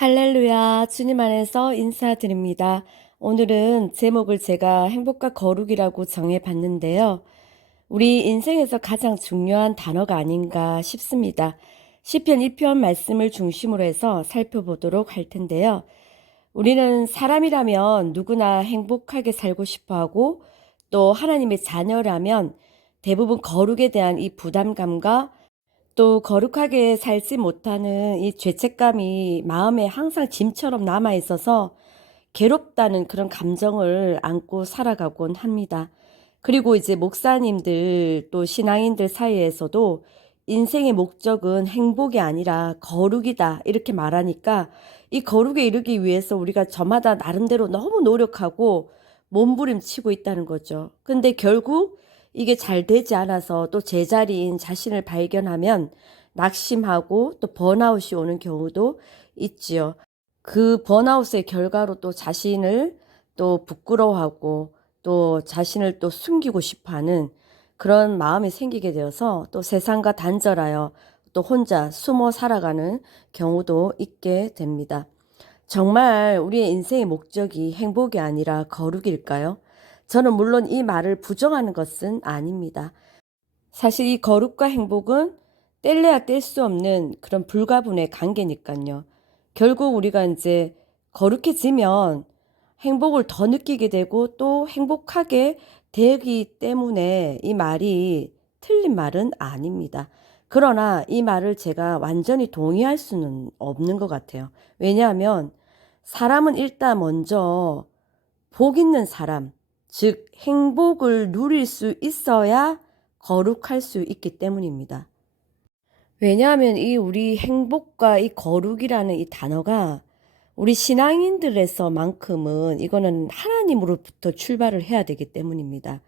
할렐루야, 주님 안에서 인사드립니다. 오늘은 제목을 제가 행복과 거룩이라고 정해봤는데요. 우리 인생에서 가장 중요한 단어가 아닌가 싶습니다. 시편 2편 말씀을 중심으로 해서 살펴보도록 할 텐데요. 우리는 사람이라면 누구나 행복하게 살고 싶어 하고 또 하나님의 자녀라면 대부분 거룩에 대한 이 부담감과 또 거룩하게 살지 못하는 이 죄책감이 마음에 항상 짐처럼 남아 있어서 괴롭다는 그런 감정을 안고 살아가곤 합니다. 그리고 이제 목사님들 또 신앙인들 사이에서도 인생의 목적은 행복이 아니라 거룩이다 이렇게 말하니까 이 거룩에 이르기 위해서 우리가 저마다 나름대로 너무 노력하고 몸부림치고 있다는 거죠. 근데 결국 이게 잘 되지 않아서 또 제자리인 자신을 발견하면 낙심하고 또 번아웃이 오는 경우도 있지요. 그 번아웃의 결과로 또 자신을 또 부끄러워하고 또 자신을 또 숨기고 싶어 하는 그런 마음이 생기게 되어서 또 세상과 단절하여 또 혼자 숨어 살아가는 경우도 있게 됩니다. 정말 우리의 인생의 목적이 행복이 아니라 거룩일까요? 저는 물론 이 말을 부정하는 것은 아닙니다. 사실 이 거룩과 행복은 뗄래야 뗄 수 없는 그런 불가분의 관계니까요. 결국 우리가 이제 거룩해지면 행복을 더 느끼게 되고 또 행복하게 되기 때문에 이 말이 틀린 말은 아닙니다. 그러나 이 말을 제가 완전히 동의할 수는 없는 것 같아요. 왜냐하면 사람은 일단 먼저 복 있는 사람, 즉 행복을 누릴 수 있어야 거룩할 수 있기 때문입니다. 왜냐하면 이 우리 행복과 이 거룩이라는 이 단어가 우리 신앙인들에서만큼은 이거는 하나님으로부터 출발을 해야 되기 때문입니다.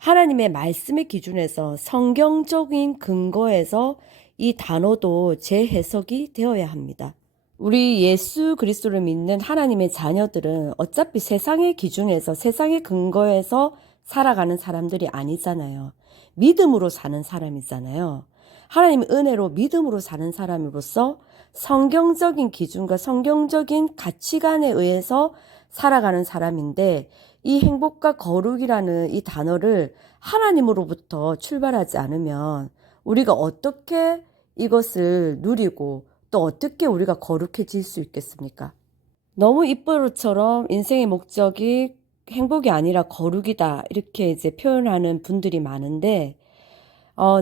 하나님의 말씀의 기준에서 성경적인 근거에서 이 단어도 재해석이 되어야 합니다. 우리 예수 그리스도를 믿는 하나님의 자녀들은 어차피 세상의 기준에서 세상의 근거에서 살아가는 사람들이 아니잖아요. 믿음으로 사는 사람이잖아요. 하나님의 은혜로 믿음으로 사는 사람으로서 성경적인 기준과 성경적인 가치관에 의해서 살아가는 사람인데 이 행복과 거룩이라는 이 단어를 하나님으로부터 출발하지 않으면 우리가 어떻게 이것을 누리고 또 어떻게 우리가 거룩해질 수 있겠습니까? 너무 입버릇처럼 인생의 목적이 행복이 아니라 거룩이다 이렇게 이제 표현하는 분들이 많은데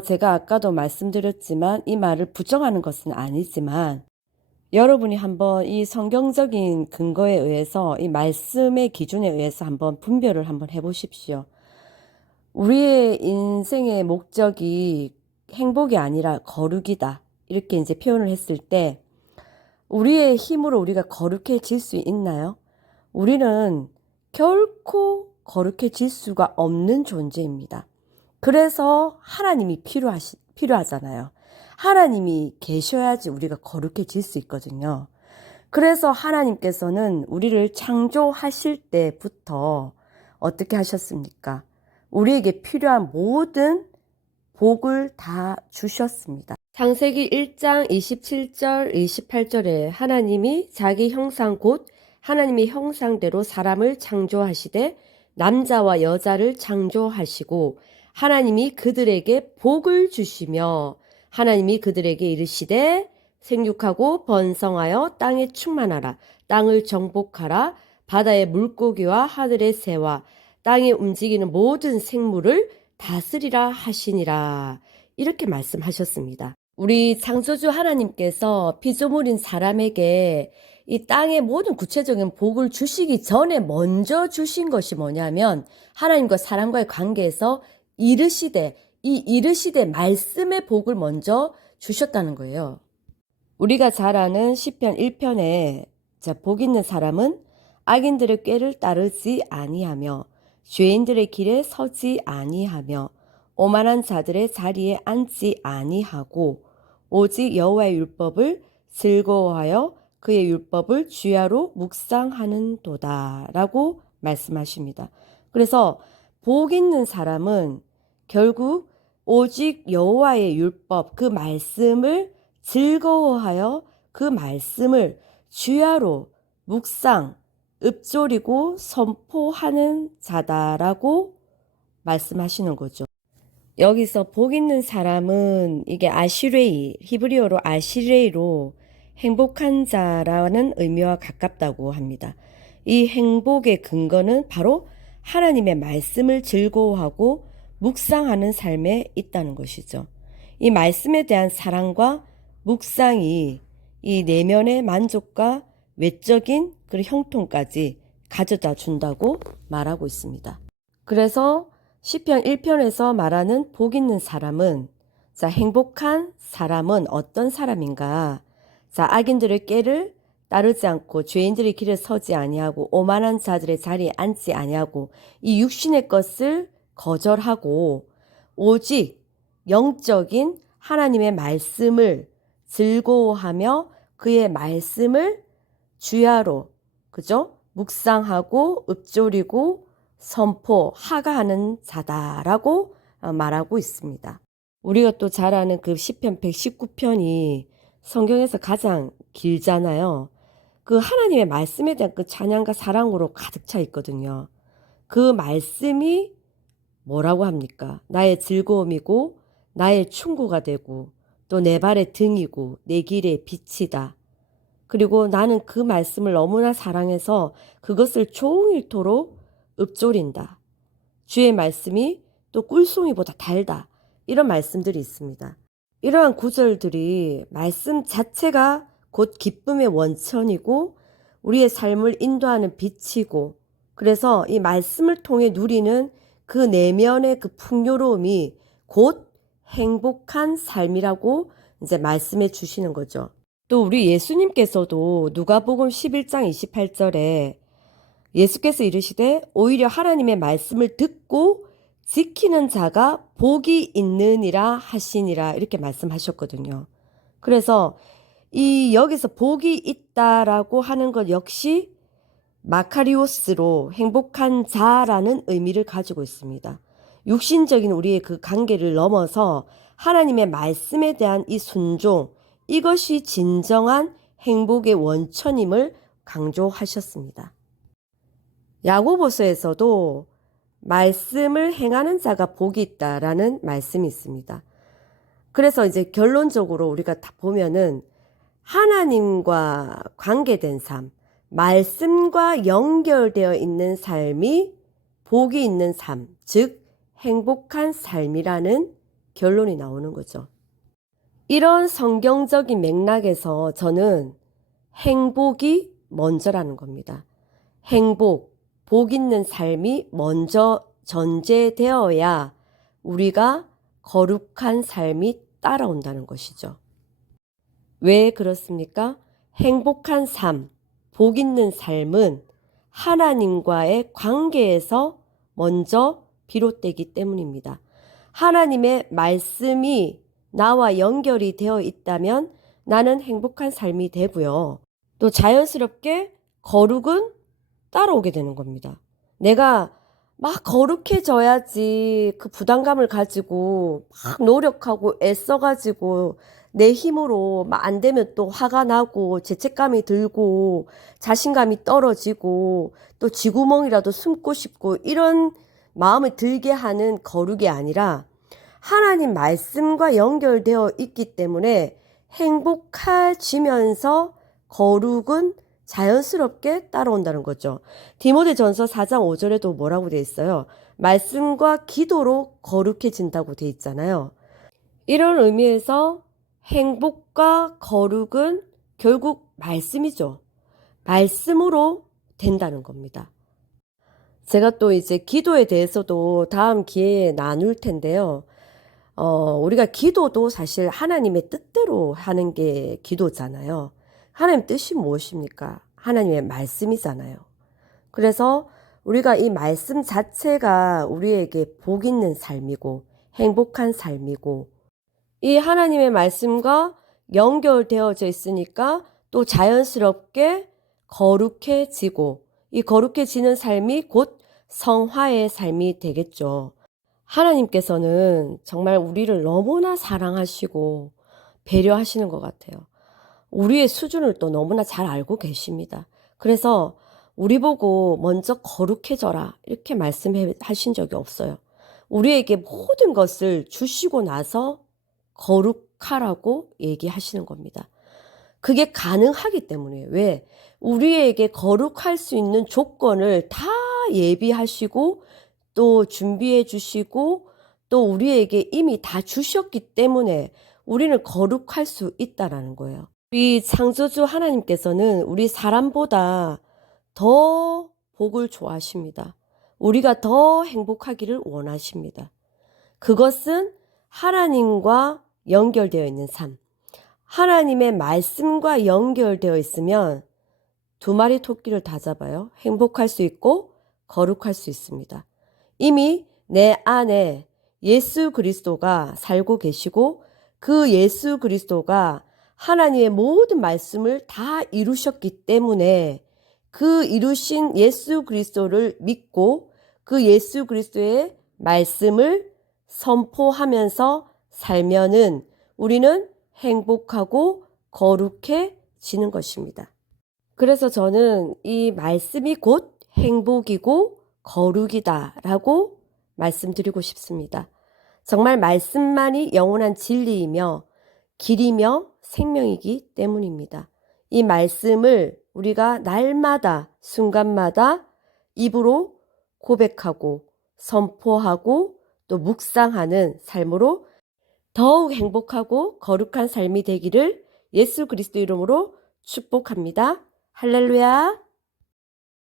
제가 아까도 말씀드렸지만 이 말을 부정하는 것은 아니지만 여러분이 한번 이 성경적인 근거에 의해서 이 말씀의 기준에 의해서 한번 분별을 한번 해보십시오. 우리의 인생의 목적이 행복이 아니라 거룩이다 이렇게 이제 표현을 했을 때 우리의 힘으로 우리가 거룩해질 수 있나요? 우리는 결코 거룩해질 수가 없는 존재입니다. 그래서 하나님이 필요하잖아요. 하나님이 계셔야지 우리가 거룩해질 수 있거든요. 그래서 하나님께서는 우리를 창조하실 때부터 어떻게 하셨습니까? 우리에게 필요한 모든 복을 다 주셨습니다. 창세기 1장 27절, 28절에 하나님이 자기 형상 곧 하나님의 형상대로 사람을 창조하시되 남자와 여자를 창조하시고 하나님이 그들에게 복을 주시며 하나님이 그들에게 이르시되 생육하고 번성하여 땅에 충만하라. 땅을 정복하라. 바다의 물고기와 하늘의 새와 땅에 움직이는 모든 생물을 다스리라 하시니라. 이렇게 말씀하셨습니다. 우리 창조주 하나님께서 피조물인 사람에게 이 땅의 모든 구체적인 복을 주시기 전에 먼저 주신 것이 뭐냐면 하나님과 사람과의 관계에서 이르시되 말씀의 복을 먼저 주셨다는 거예요. 우리가 잘 아는 시편 1편에 복 있는 사람은 악인들의 꾀를 따르지 아니하며 죄인들의 길에 서지 아니하며 오만한 자들의 자리에 앉지 아니하고 오직 여호와의 율법을 즐거워하여 그의 율법을 주야로 묵상하는도다 라고 말씀하십니다. 그래서 복 있는 사람은 결국 오직 여호와의 율법 그 말씀을 즐거워하여 그 말씀을 주야로 묵상, 읊조리고 선포하는 자다라고 말씀하시는 거죠. 여기서 복 있는 사람은 이게 아시레이, 히브리어로 아시레이로 행복한 자라는 의미와 가깝다고 합니다. 이 행복의 근거는 바로 하나님의 말씀을 즐거워하고 묵상하는 삶에 있다는 것이죠. 이 말씀에 대한 사랑과 묵상이 이 내면의 만족과 외적인 그런 형통까지 가져다 준다고 말하고 있습니다. 그래서 시편 1편에서 말하는 복 있는 사람은, 자, 행복한 사람은 어떤 사람인가? 자, 악인들의 꾀를 따르지 않고 죄인들의 길에 서지 아니하고 오만한 자들의 자리에 앉지 아니하고 이 육신의 것을 거절하고 오직 영적인 하나님의 말씀을 즐거워하며 그의 말씀을 주야로, 그죠? 묵상하고 읊조리고 선포, 하가하는 자다라고 말하고 있습니다. 우리가 또 잘 아는 그 시편 119편이 성경에서 가장 길잖아요. 그 하나님의 말씀에 대한 그 찬양과 사랑으로 가득 차 있거든요. 그 말씀이 뭐라고 합니까? 나의 즐거움이고 나의 충고가 되고 또 내 발의 등이고 내 길의 빛이다. 그리고 나는 그 말씀을 너무나 사랑해서 그것을 종일토록 읊조린다. 주의 말씀이 또 꿀송이보다 달다. 이런 말씀들이 있습니다. 이러한 구절들이 말씀 자체가 곧 기쁨의 원천이고 우리의 삶을 인도하는 빛이고, 그래서 이 말씀을 통해 누리는 그 내면의 그 풍요로움이 곧 행복한 삶이라고 이제 말씀해 주시는 거죠. 또 우리 예수님께서도 누가복음 11장 28절에 예수께서 이르시되 오히려 하나님의 말씀을 듣고 지키는 자가 복이 있느니라 하시니라, 이렇게 말씀하셨거든요. 그래서 이 여기서 복이 있다라고 하는 것 역시 마카리오스로 행복한 자라는 의미를 가지고 있습니다. 육신적인 우리의 그 관계를 넘어서 하나님의 말씀에 대한 이 순종, 이것이 진정한 행복의 원천임을 강조하셨습니다. 야고보서에서도 말씀을 행하는 자가 복이 있다라는 말씀이 있습니다. 그래서 이제 결론적으로 우리가 다 보면은 하나님과 관계된 삶, 말씀과 연결되어 있는 삶이 복이 있는 삶, 즉 행복한 삶이라는 결론이 나오는 거죠. 이런 성경적인 맥락에서 저는 행복이 먼저라는 겁니다. 행복, 복 있는 삶이 먼저 전제되어야 우리가 거룩한 삶이 따라온다는 것이죠. 왜 그렇습니까? 행복한 삶, 복 있는 삶은 하나님과의 관계에서 먼저 비롯되기 때문입니다. 하나님의 말씀이 나와 연결이 되어 있다면 나는 행복한 삶이 되고요. 또 자연스럽게 거룩은 따라오게 되는 겁니다. 내가 막 거룩해져야지 그 부담감을 가지고 막 노력하고 애써가지고 내 힘으로 막 안 되면 또 화가 나고 죄책감이 들고 자신감이 떨어지고 또 쥐구멍이라도 숨고 싶고 이런 마음을 들게 하는 거룩이 아니라 하나님 말씀과 연결되어 있기 때문에 행복해지면서 거룩은 자연스럽게 따라온다는 거죠. 디모데전서 4장 5절에도 뭐라고 되어 있어요? 말씀과 기도로 거룩해진다고 되어 있잖아요. 이런 의미에서 행복과 거룩은 결국 말씀이죠. 말씀으로 된다는 겁니다. 제가 또 이제 기도에 대해서도 다음 기회에 나눌 텐데요. 우리가 기도도 사실 하나님의 뜻대로 하는 게 기도잖아요. 하나님 뜻이 무엇입니까? 하나님의 말씀이잖아요. 그래서 우리가 이 말씀 자체가 우리에게 복 있는 삶이고 행복한 삶이고 이 하나님의 말씀과 연결되어져 있으니까 또 자연스럽게 거룩해지고 이 거룩해지는 삶이 곧 성화의 삶이 되겠죠. 하나님께서는 정말 우리를 너무나 사랑하시고 배려하시는 것 같아요. 우리의 수준을 또 너무나 잘 알고 계십니다. 그래서 우리 보고 먼저 거룩해져라 이렇게 말씀하신 적이 없어요. 우리에게 모든 것을 주시고 나서 거룩하라고 얘기하시는 겁니다. 그게 가능하기 때문이에요. 왜? 우리에게 거룩할 수 있는 조건을 다 예비하시고 또 준비해 주시고 또 우리에게 이미 다 주셨기 때문에 우리는 거룩할 수 있다라는 거예요. 우리 창조주 하나님께서는 우리 사람보다 더 복을 좋아하십니다. 우리가 더 행복하기를 원하십니다. 그것은 하나님과 연결되어 있는 삶. 하나님의 말씀과 연결되어 있으면 두 마리 토끼를 다 잡아요. 행복할 수 있고 거룩할 수 있습니다. 이미 내 안에 예수 그리스도가 살고 계시고 그 예수 그리스도가 하나님의 모든 말씀을 다 이루셨기 때문에 그 이루신 예수 그리스도를 믿고 그 예수 그리스도의 말씀을 선포하면서 살면은 우리는 행복하고 거룩해지는 것입니다. 그래서 저는 이 말씀이 곧 행복이고 거룩이다라고 말씀드리고 싶습니다. 정말 말씀만이 영원한 진리이며 길이며 생명이기 때문입니다. 이 말씀을 우리가 날마다 순간마다 입으로 고백하고 선포하고 또 묵상하는 삶으로 더욱 행복하고 거룩한 삶이 되기를 예수 그리스도 이름으로 축복합니다. 할렐루야.